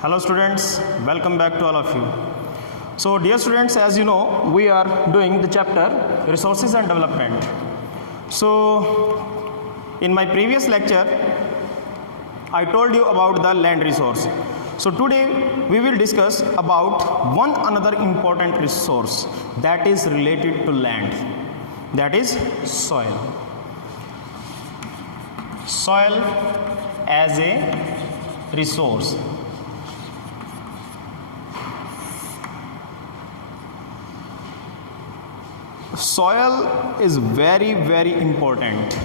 Hello students, welcome back to all of you. So dear students, as you know, we are doing the chapter Resources and Development. So in my previous lecture, I told you about the land resource. So today we will discuss about one another important resource that is related to land, that is soil. Soil as a resource. Soil is very important.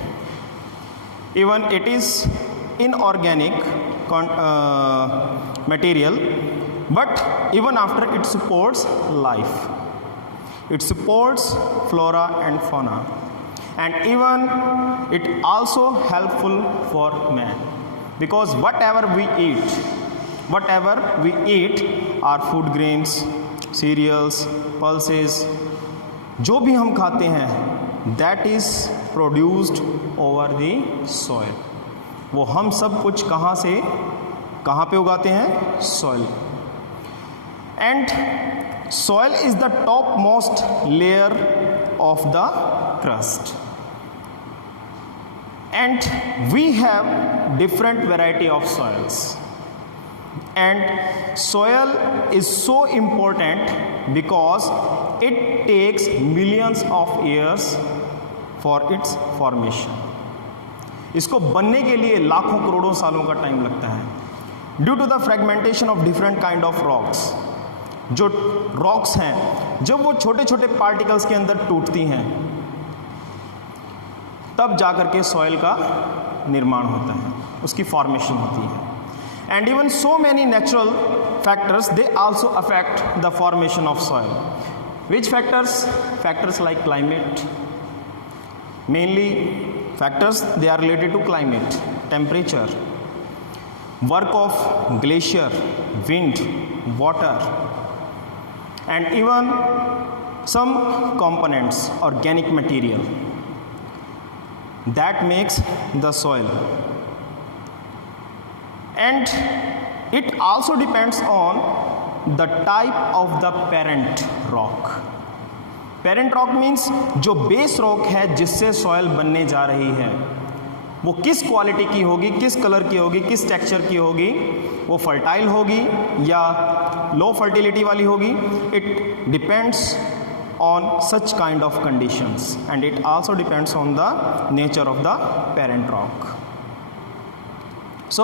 Even it is inorganic material, but even after it supports life. It supports flora and fauna, and even it also helpful for man, because whatever we eat are food grains, cereals, pulses, जो भी हम खाते हैं that is produced over the soil. वो हम सब कुछ कहाँ पे उगाते हैं? Soil. And soil is the topmost layer of the crust, and we have different variety of soils. And soil is so important because it takes millions of years for its formation. इसको बनने के लिए लाखों करोड़ों सालों का time लगता है. Due to the fragmentation of different kind of rocks. जो रॉक्स हैं जब वो छोटे छोटे पार्टिकल्स के अंदर टूटती हैं तब जाकर के सॉइल का निर्माण होता है, उसकी फॉर्मेशन होती है. And even so many natural factors, they also affect the formation of soil. Which factors? Factors like climate. Mainly factors, they are related to climate, temperature, work of glacier, wind, water, and even some components, organic material that makes the soil. And it also depends on the type of the parent rock. Parent rock means जो base rock है जिससे soil बनने जा रही है, वो किस quality की होगी, किस कलर की होगी, किस टेक्सचर की होगी, वो फर्टाइल होगी या लो फर्टिलिटी वाली होगी. It depends on such kind of conditions, and it also depends on the nature of the parent rock. So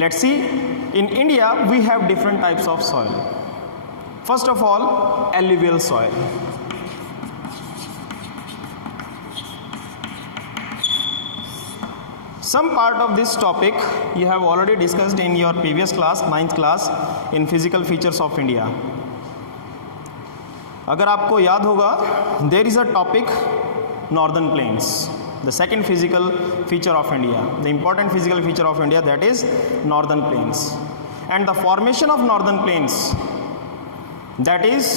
let's see, in India we have different types of soil. First of all, alluvial soil. Some part of this topic you have already discussed in your previous class, 9th class, in physical features of India. अगर आपको याद होगा, there is a topic northern plains. The second physical feature of India, the important physical feature of India, that is northern plains. And the formation of northern plains, that is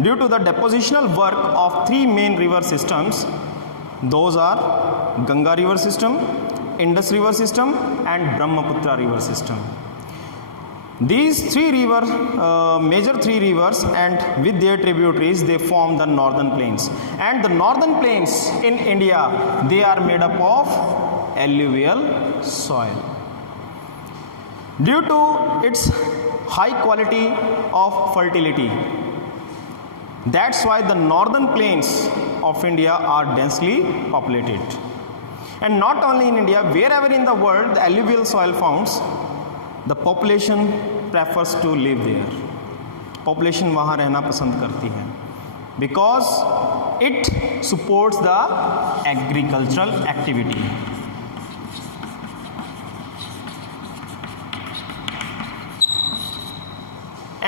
due to the depositional work of three main river systems. Those are Ganga river system, Indus river system, and Brahmaputra river system. These major three rivers, and with their tributaries, they form the northern plains. And the northern plains in India, they are made up of alluvial soil. Due to its high quality of fertility, that's why the northern plains of India are densely populated. And not only in India, wherever in the world the alluvial soil founds, the population prefers to live there. Population वहाँ रहना पसंद करती है because it supports the agricultural activity.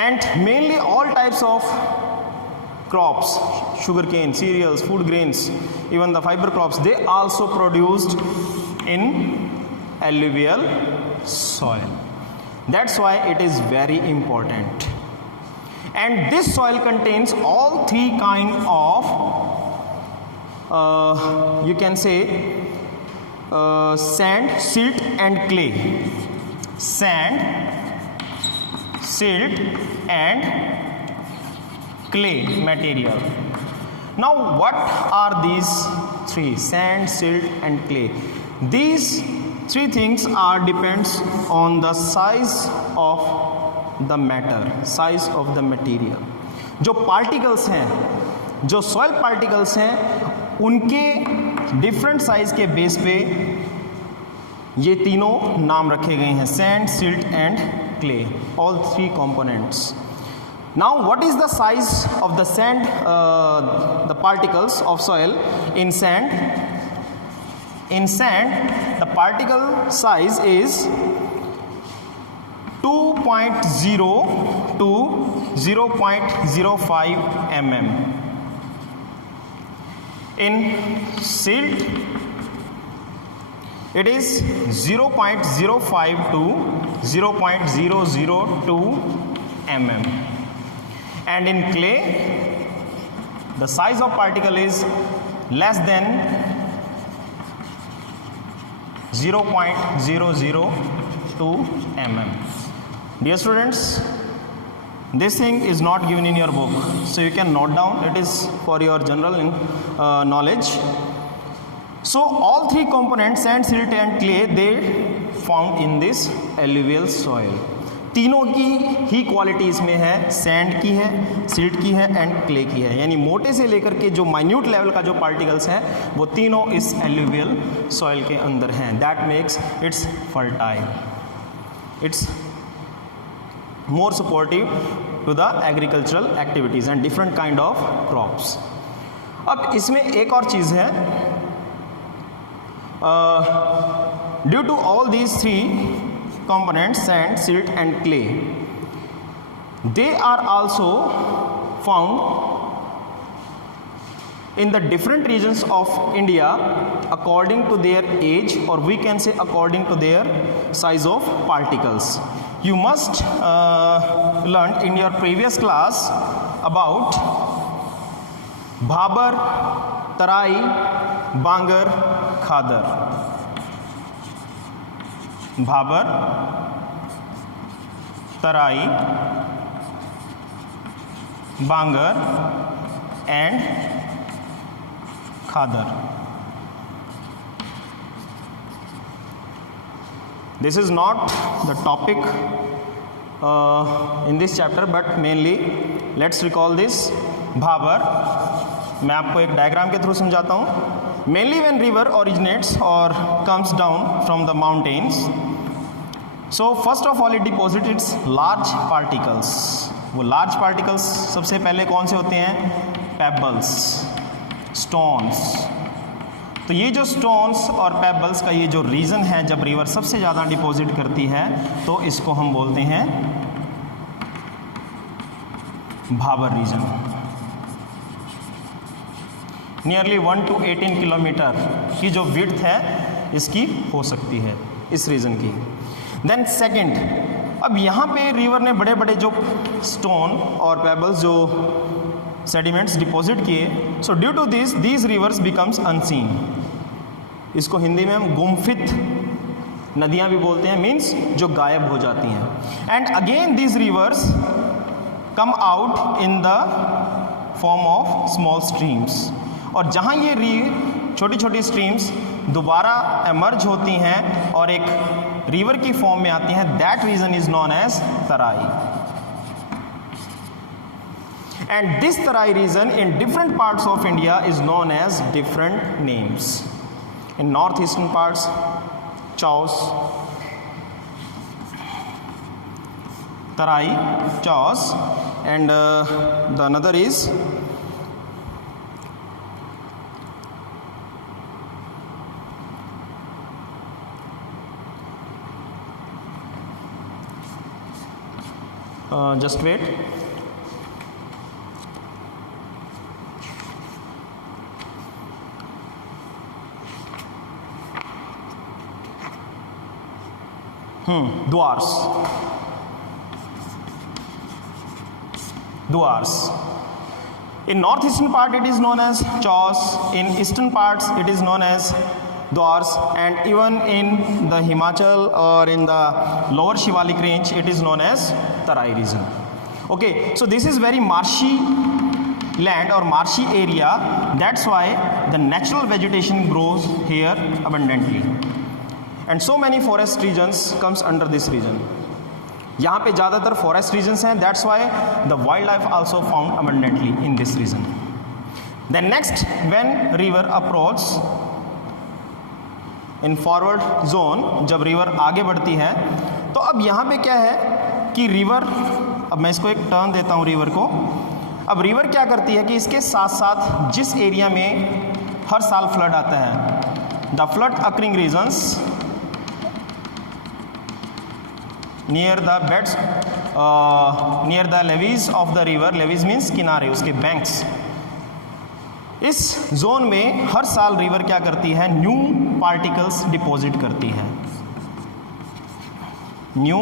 And mainly all types of crops, sugarcane, cereals, food grains, even the fiber crops, they also produced in alluvial soil. That's why it is very important. And this soil contains all three kind of you can say sand, silt and clay. Sand, silt and clay material. Now what are these three? Sand, silt and clay. These three things are depends on the size of the matter, size of the material. जो particles हैं, जो soil particles हैं, उनके different size के base पे ये तीनों नाम रखे गए हैं, sand, silt and clay, all three components. Now what is the size of the sand, the particles of soil in sand? In sand, the particle size is 2.0 to 0.05 mm. In silt, it is 0.05 to 0.002 mm. And in clay, the size of particle is less than 0.002 mm. Dear students, this thing is not given in your book, so you can note down. It is for your general knowledge. So all three components, sand, silt and clay, they found in this alluvial soil. तीनों की ही quality इसमें है, sand की है, silt की है and clay की है, यानी मोटे से लेकर के जो माइन्यूट लेवल का जो पार्टिकल्स हैं वो तीनों इस एल्यूवियल सॉइल के अंदर हैं. That makes its fertile, it's more supportive to the agricultural activities and different kind of crops. अब इसमें एक और चीज़ है, due to all these three components, sand, silt and clay, they are also found in the different regions of India according to their age, or we can say according to their size of particles. You must learn in your previous class about Bhabar, Tarai, Bangar, Khadar. Bhabar, Tarai, Bangar and Khadar. This is not the topic in this chapter, but mainly let's recall this. Bhabar, मैं आपको एक diagram के through समझाता हूँ. Mainly when river originates or comes down from the mountains, so first of all it deposits its large particles. वो large particles सबसे पहले कौन से होते हैं? Pebbles, stones. तो ये जो stones और pebbles का ये जो रीजन है, जब रिवर सबसे ज़्यादा डिपॉजिट करती है तो इसको हम बोलते हैं Bhabar region. Nearly 1 to 18 kilometre की जो विड्थ है इसकी हो सकती है इस रीजन की. देन सेकंड, अब यहाँ पे रिवर ने बड़े बड़े जो स्टोन और पेबल्स जो सेडिमेंट्स डिपॉजिट किए, so due to this these rivers becomes unseen. इसको हिंदी में हम गुम्फित नदियाँ भी बोलते हैं, मीन्स जो गायब हो जाती हैं. And again these rivers come out in the form of small streams. और जहाँ ये छोटी छोटी स्ट्रीम्स दोबारा एमर्ज होती हैं और एक रिवर की फॉर्म में आती हैं, that region is known as Tarai. And this Tarai region in different parts of India is known as different names. In north eastern parts Chos, Tarai, Chos, and the another is just wait. Dwars. In northeastern part it is known as Chaos. In eastern parts it is known as Dwars, and even in the Himachal or in the lower Shivalik range, it is known as Tarai region. Okay, so this is very marshy land or marshy area. That's why the natural vegetation grows here abundantly, and so many forest regions comes under this region. यहाँ पे ज़्यादातर forest regions हैं. That's why the wildlife also found abundantly in this region. Then next, when river approaches in forward zone, जब river आगे बढ़ती है, तो अब यहाँ पे क्या है कि रिवर, अब मैं इसको एक टर्न देता हूँ रिवर को. अब रिवर क्या करती है कि इसके साथ साथ जिस एरिया में हर साल फ्लड आता है, the flood occurring regions near the beds, near the levees of the river, levees means किनारे, उसके बैंक्स, इस जोन में हर साल रिवर क्या करती है, न्यू पार्टिकल्स डिपॉजिट करती है, new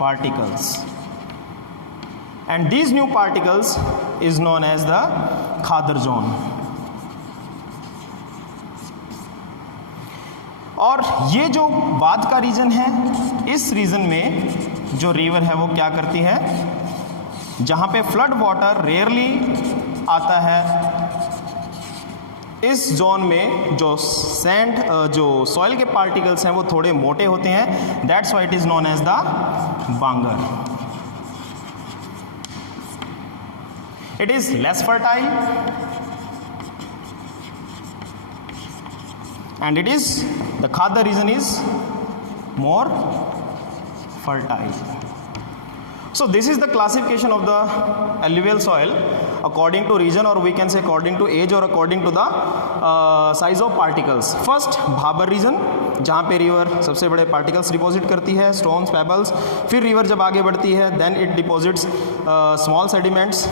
particles, and these new particles is known as the Khadar zone. और ये जो बाद का रीजन है, इस रीजन में जो रिवर है वो क्या करती है, जहाँ पे फ्लड वाटर रेयरली आता है, इस जोन में जो सैंड, जो सॉइल के पार्टिकल्स हैं वो थोड़े मोटे होते हैं. That's why it is known as the Bangar. It is less fertile and it is, the Khadar region is more fertile. So this is the classification of the alluvial soil according to region, or we can say according to age or according to the size of particles. First, Bhabar region, जहाँ पे river सबसे बड़े particles deposit करती है, stones, pebbles. फिर river जब आगे बढ़ती है, then it deposits small sediments,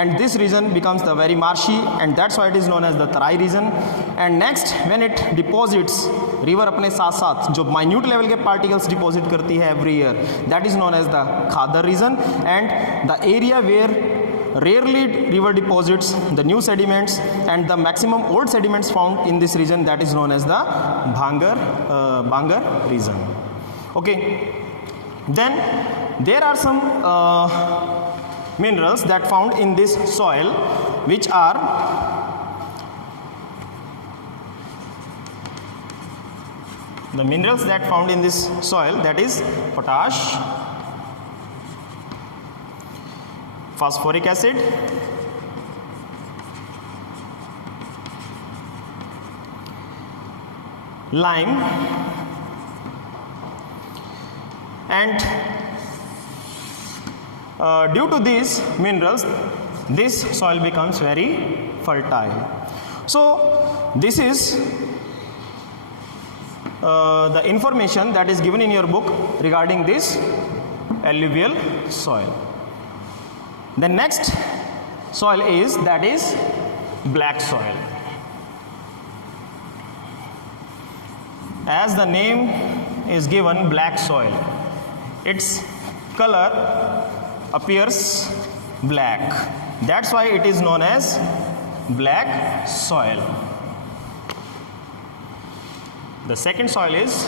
and this region becomes the very marshy, and that's why it is known as the Tarai region. And next, when it deposits, river अपने साथ साथ जो minute level के particles deposit करती है every year, that is known as the Khadar region. And the area where rarely river deposits the new sediments and the maximum old sediments found in this region, that is known as the Bangar region. Okay, then there are some minerals that found in this soil, which are the minerals that found in this soil, that is potash, phosphoric acid, lime, and due to these minerals, this soil becomes very fertile. So this is the information that is given in your book regarding this alluvial soil. The next soil is, that is black soil. As the name is given, black soil, its color appears black. That's why it is known as black soil. The second soil is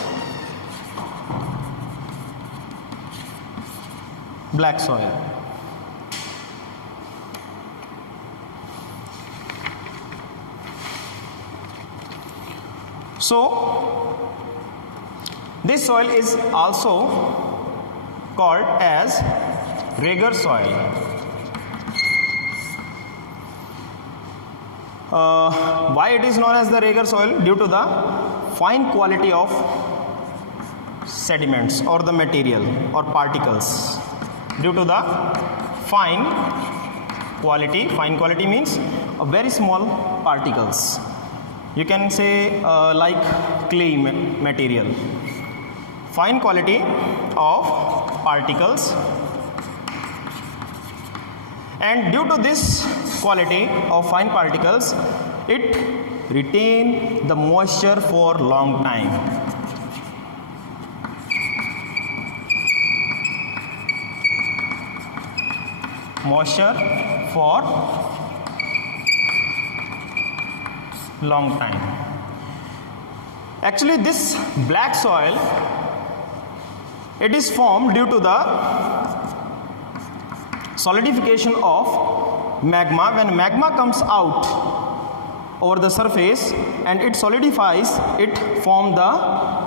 black soil. So this soil is also called as Reger soil. Why it is known as the Reger soil? Due to the fine quality of sediments or the material or particles. Due to the fine quality means a very small particles. You can say like clay material. Fine quality of particles, and due to this quality of fine particles, it retain the moisture for long time. Moisture for long time. Actually, this black soil, it is formed due to the solidification of magma. When magma comes out over the surface and it solidifies, it forms the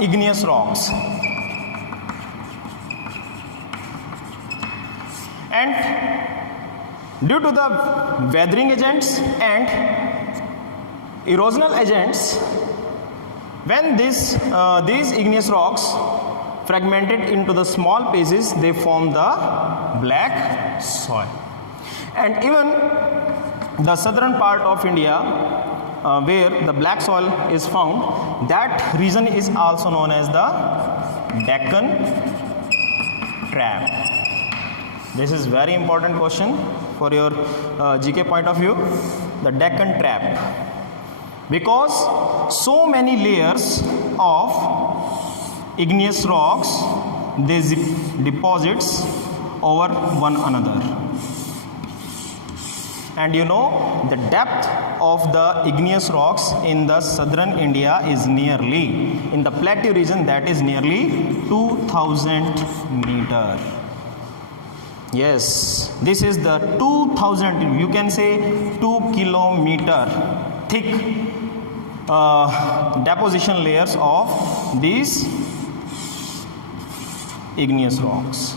igneous rocks. And due to the weathering agents and erosional agents, when these igneous rocks fragmented into the small pieces, they form the black soil. And even the southern part of India, where the black soil is found, that region is also known as the Deccan Trap. This is very important question for your GK point of view. The Deccan Trap, because so many layers of igneous rocks, they deposits over one another. And you know, the depth of the igneous rocks in the southern India is nearly, in the plateau region, that is nearly 2000 meter. Yes, this is the 2000, you can say 2 kilometer thick deposition layers of these igneous rocks.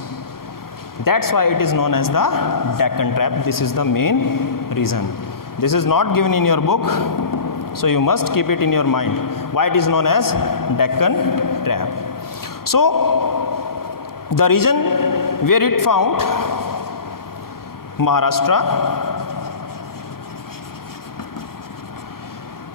That's why it is known as the Deccan Trap. This is the main reason. This is not given in your book, so you must keep it in your mind. Why it is known as Deccan Trap. So, the region where it found, Maharashtra.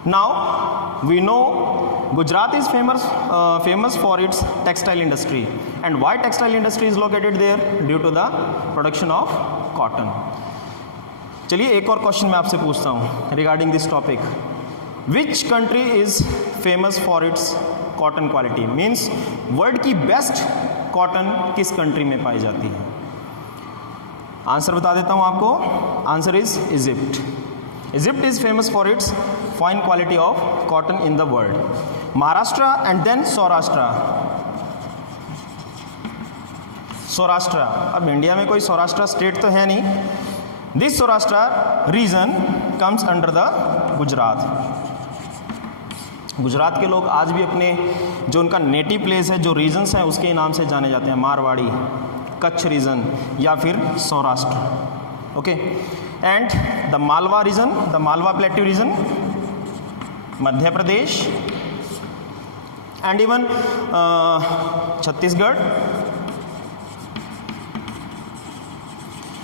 Now we know Gujarat is famous for its textile industry. And why textile industry is located there? Due to the production of cotton. चलिए एक और question मैं आपसे पूछता हूँ regarding this topic. Which country is famous for its cotton quality? Means world की best cotton किस country में पाई जाती है? आंसर बता देता हूँ आपको. Answer is Egypt. Egypt is famous for its fine quality of cotton in the world. Maharashtra and then Saurashtra. Saurashtra. अब इंडिया में कोई सौराष्ट्र स्टेट तो है नहीं. This Saurashtra region comes under the Gujarat. Gujarat के लोग आज भी अपने जो उनका नेटिव प्लेस है, जो रीजन्स हैं, उसके नाम से जाने जाते हैं. मारवाड़ी, कच्छ रीजन या फिर Saurashtra. Okay. And the Malwa region, the Malwa Plateau region, Madhya Pradesh, and even Chhattisgarh,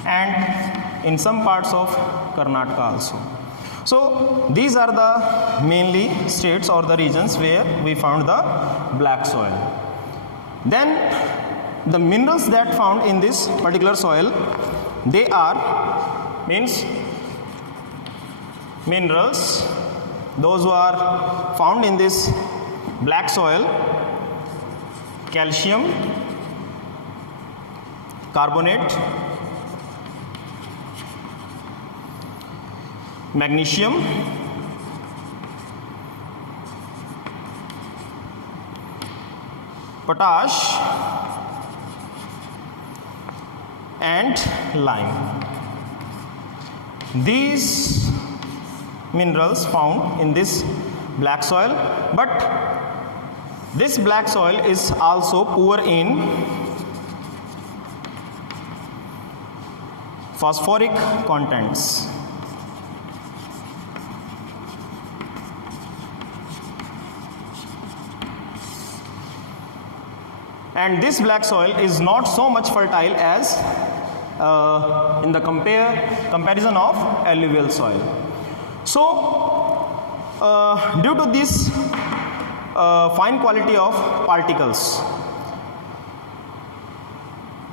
and in some parts of Karnataka also. So these are the mainly states or the regions where we found the black soil. Then the minerals that found in this particular soil, they are means minerals, those who are found in this black soil: calcium carbonate, magnesium, potash, and lime. These minerals found in this black soil, but this black soil is also poor in phosphoric contents. And this black soil is not so much fertile as in the comparison of alluvial soil. So due to this fine quality of particles,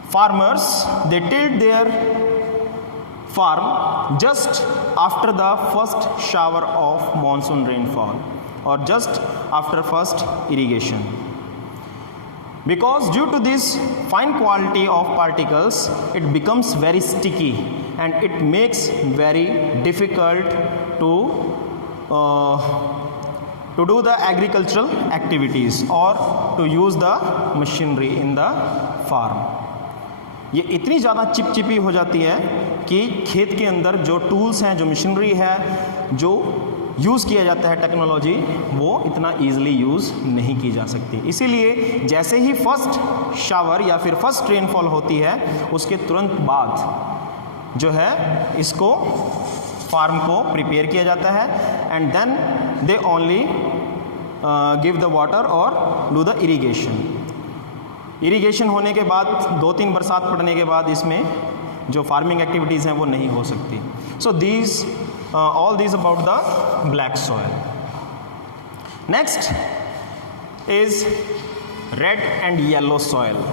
farmers, they tilled their farm just after the first shower of monsoon rainfall or just after first irrigation. Because due to this fine quality of particles, it becomes very sticky and it makes very difficult to to do the agricultural activities or to use the machinery in the farm. ये इतनी ज़्यादा चिपचिपी हो जाती है कि खेत के अंदर जो टूल्स हैं, जो मशीनरी है, जो यूज़ किया जाता है टेक्नोलॉजी, वो इतना ईजिली यूज़ नहीं की जा सकती. इसीलिए जैसे ही फर्स्ट शावर या फिर फर्स्ट रेनफॉल होती है उसके तुरंत बाद जो है इसको फार्म को प्रिपेयर किया जाता है and then they only give the water और डू द इरीगेशन. इरीगेशन होने के बाद 2-3 बरसात पड़ने के बाद इसमें जो फार्मिंग एक्टिविटीज़ हैं वो नहीं हो सकती. So these all these about the black soil. Next is red and yellow soil.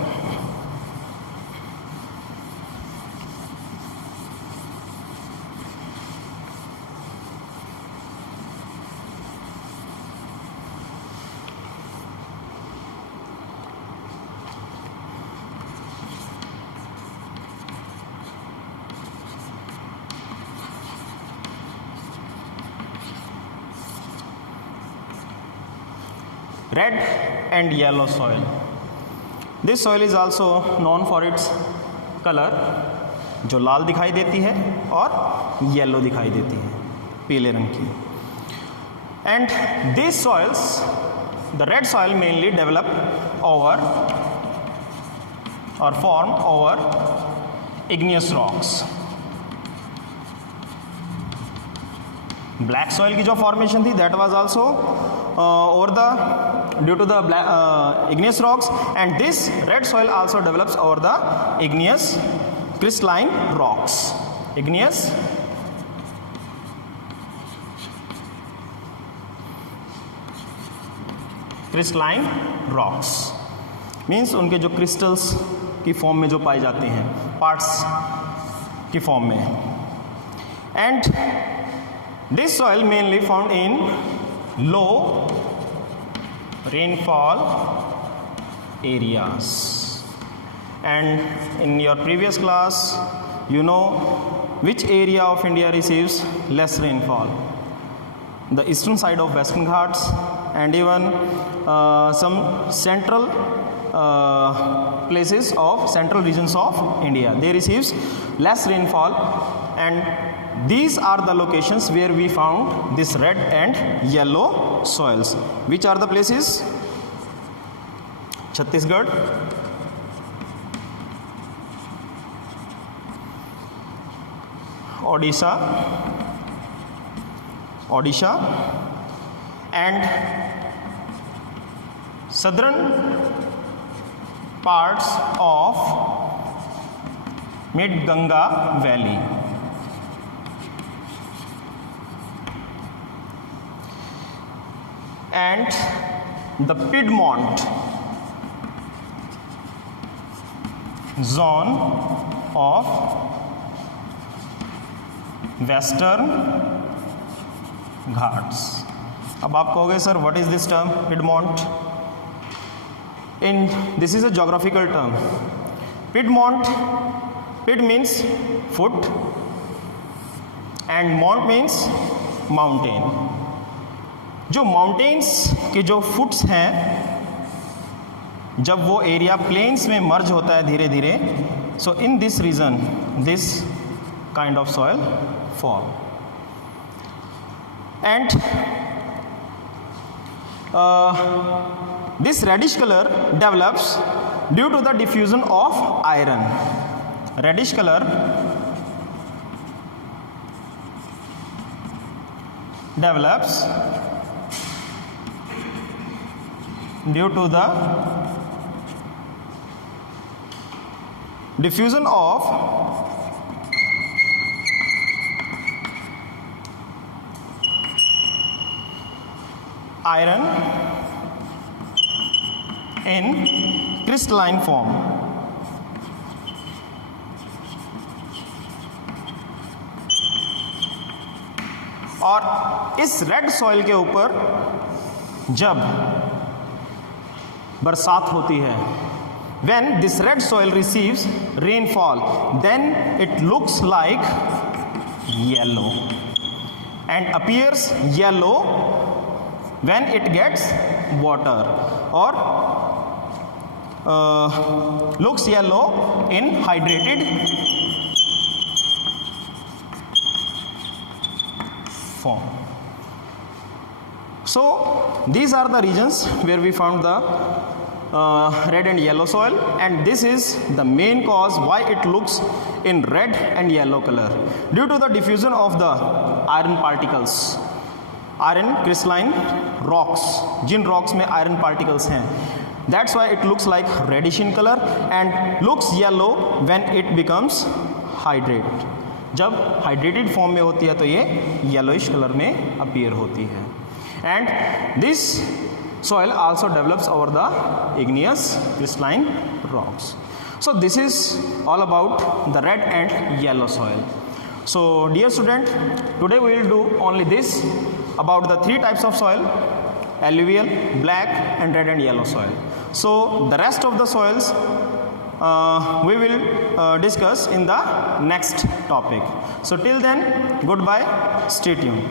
Red and yellow soil. This soil is also known for its color, जो लाल दिखाई देती है और येलो दिखाई देती है, पीले रंग की. And these soils, the red soil mainly develop over or form over igneous rocks. Black soil की जो formation थी that was also over the due to the igneous rocks, and this red soil also develops over the igneous crystalline rocks. Igneous crystalline rocks means उनके जो crystals की form में जो पाए जाते हैं, पार्ट्स की फॉर्म में. And this soil mainly found in low rainfall areas. And in your previous class you know which area of India receives less rainfall. The eastern side of Western Ghats and even some central places of central regions of India, they receives less rainfall, and these are the locations where we found this red and yellow soils. Which are the places? Chhattisgarh, Odisha, and southern parts of mid-Ganga Valley. And the Piedmont zone of Western Ghats. अब आप कहोगे sir what is this term Piedmont? This is a geographical term. Piedmont, Pied means foot and Mont means mountain. जो mountains के जो foots हैं, जब वो area planes में मर्ज होता है धीरे धीरे, so in this region this kind of soil form. And this reddish color develops due to the diffusion of iron. Reddish color develops due to the diffusion of iron in crystalline form. और इस red soil के ऊपर जब बरसात होती है, when this red soil receives rainfall, then it looks like yellow and appears yellow when it gets water, or looks yellow in hydrated form. So these are the regions where we found the red and yellow soil, and this is the main cause why it looks in red and yellow color, due to the diffusion of the iron particles, iron crystalline rocks, जिन rocks में iron particles हैं, that's why it looks like reddish in colour and looks yellow when it becomes hydrate. जब hydrated form में होती है तो ये yellowish colour में अपीयर होती है. And this soil also develops over the igneous crystalline rocks. So this is all about the red and yellow soil. So dear student, today we will do only this about the three types of soil: alluvial, black and red and yellow soil. So the rest of the soils we will discuss in the next topic. So till then, goodbye, stay tuned.